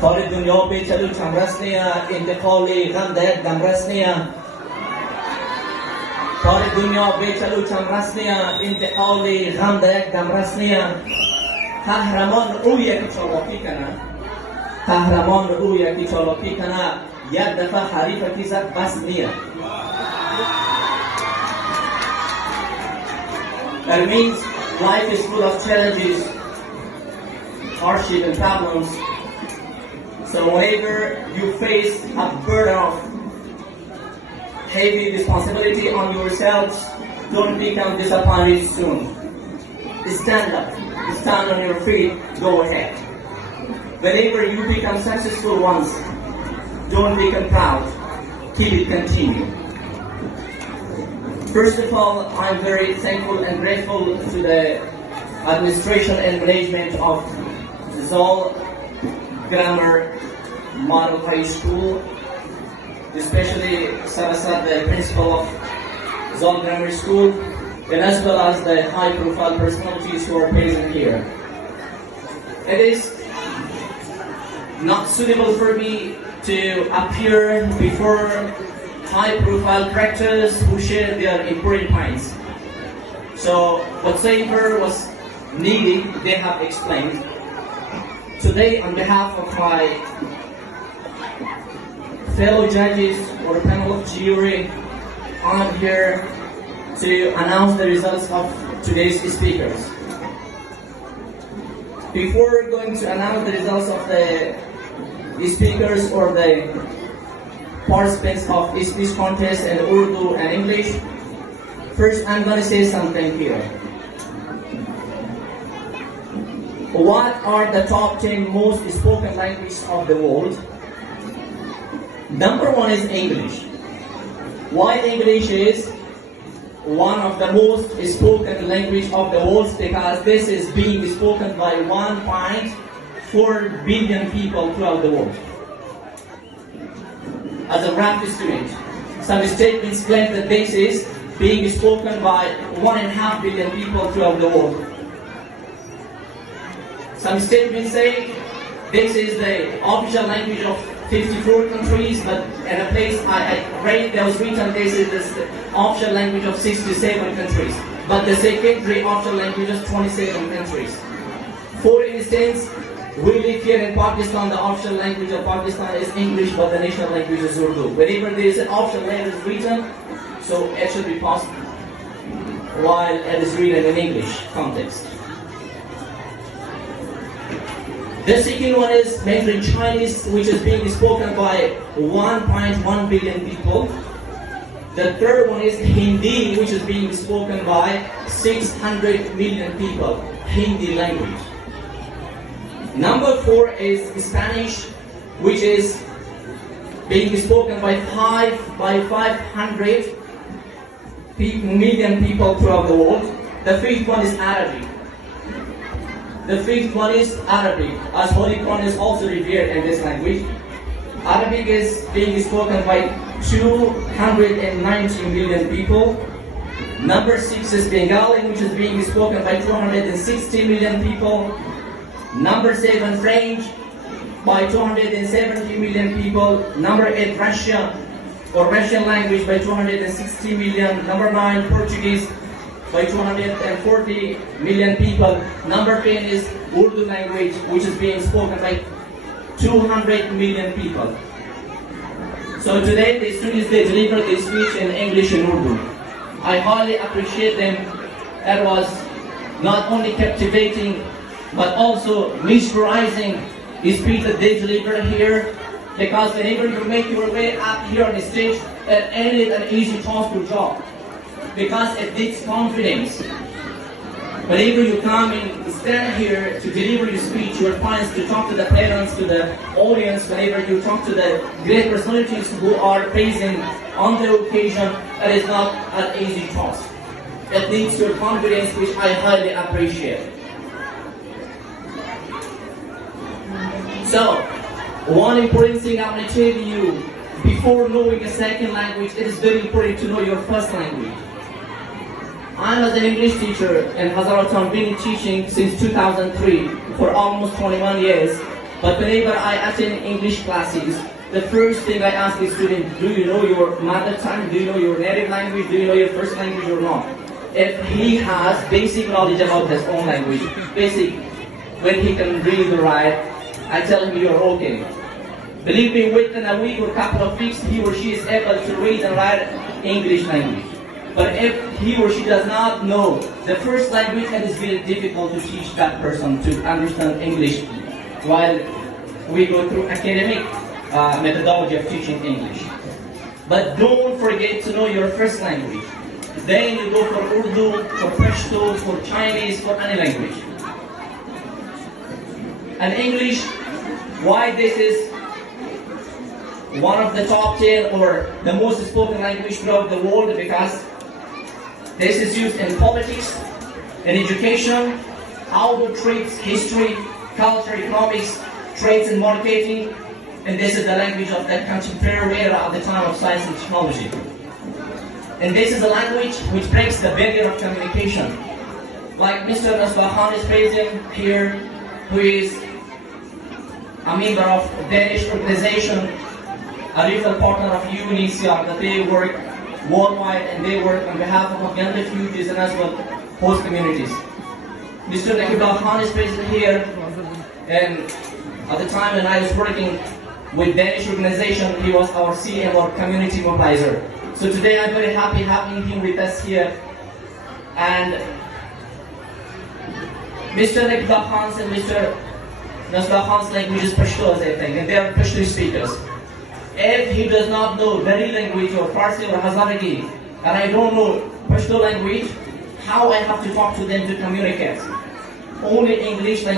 کار دنیا به چلو چمرس نیا انتقال غم دهد دمرس نیا کار دنیا به چلو چمرس نیا انتقال غم دهد دمرس نیا قهرمان او یکی چالاکی کنه قهرمان او یکی چالاکی کنه یک دفعه حریف کی زد بس نیا That means life is full of challenges, hardship and problems. So whenever you face a burden of heavy responsibility on yourselves, don't become disappointed soon. Stand up, stand on your feet, go ahead. Whenever you become successful once, don't become proud, keep it continuing. First of all, I'm very thankful and grateful to the administration and management of Zoll Grammar Model High School, especially Sarasat, the principal of Zoll Grammar School, and as well as the high-profile personalities who are present here. It is not suitable for me to appear before high-profile characters who share their important points. So whatsoever was needed, they have explained. Today, on behalf of my fellow judges or panel of jury, I'm here to announce the results of today's speakers. Before going to announce the results of the speakers or the participants of speech contest in Urdu and English, first I'm going to say something here. What are the top 10 most spoken languages of the world? Number one is English. Why English is one of the most spoken language of the world? Because this is being spoken by 1.4 billion people throughout the world. As a rap student, some statements claim that this is being spoken by 1.5 billion people throughout the world. Some statements say this is the official language of 54 countries, but in a place I read there was written this is the official language of 67 countries, but the secondary official language is 27 countries. For instance, we live here in Pakistan, the official language of Pakistan is English, but the national language is Urdu. Whenever there is an official language written, so it should be possible, while it is written in English context. The second one is Mandarin Chinese, which is being spoken by 1.1 billion people. The third one is Hindi, which is being spoken by 600 million people, Hindi language. Number 4 is Spanish, which is being spoken by 500 million people throughout the world. The fifth one is Arabic. The fifth one is Arabic, as Holy Quran is also revered in this language. Arabic is being spoken by 290 million people. Number 6 is Bengali, which is being spoken by 260 million people. Number 7, French, by 270 million people. Number 8, Russian, or Russian language, by 260 million. Number 9, Portuguese, by 240 million people. Number 10 is Urdu language, which is being spoken by 200 million people. So today the students, they delivered this speech in English and Urdu. I highly appreciate them. It was not only captivating, but also mesmerizing the speech that they delivered here. Because whenever you make your way up here on the stage, it ain't an easy task to job. Because it takes confidence. Whenever you come and stand here to deliver your speech, your points, to talk to the parents, to the audience, whenever you talk to the great personalities who are present on the occasion, it is not an easy task. It needs your confidence, which I highly appreciate. So, one important thing I'm going to tell you, before knowing a second language, it is very important to know your first language. I'm as an English teacher in Hazaratan, been teaching since 2003 for almost 21 years. But whenever I attend English classes, the first thing I ask the student, do you know your mother tongue? Do you know your native language? Do you know your first language or not? If he has basic knowledge about his own language, basic, when he can read or write, I tell him you're okay. Believe me, within a week or couple of weeks, he or she is able to read and write English language. But if he or she does not know the first language, it is very difficult to teach that person to understand English while we go through academic methodology of teaching English. But don't forget to know your first language. Then you go for Urdu, for Pashto, for Chinese, for any language. And English, why this is one of the top 10 or the most spoken language throughout the world, because this is used in politics, in education, outdoor trades, history, culture, economics, trades and marketing, and this is the language of the contemporary era at the time of science and technology. And this is a language which breaks the barrier of communication. Like Mr. Nasbahan is present here, who is a member of Danish organization, a legal partner of UNHCR, that they work worldwide and they work on behalf of Afghan refugees and as well host communities. Mr. Nakibullah Khan is present here, and at the time when I was working with Danish organization, he was our CM or community mobilizer. So today I'm very happy having him with us here. And Mr. Nakibullah Khan and Mr. Nasbah Khan's language is Pashto, as I think, and they are Pashto speakers. If he does not know Dari language or Farsi or Hazaragi, and I don't know Pashto language, how I have to talk to them to communicate? Only English language.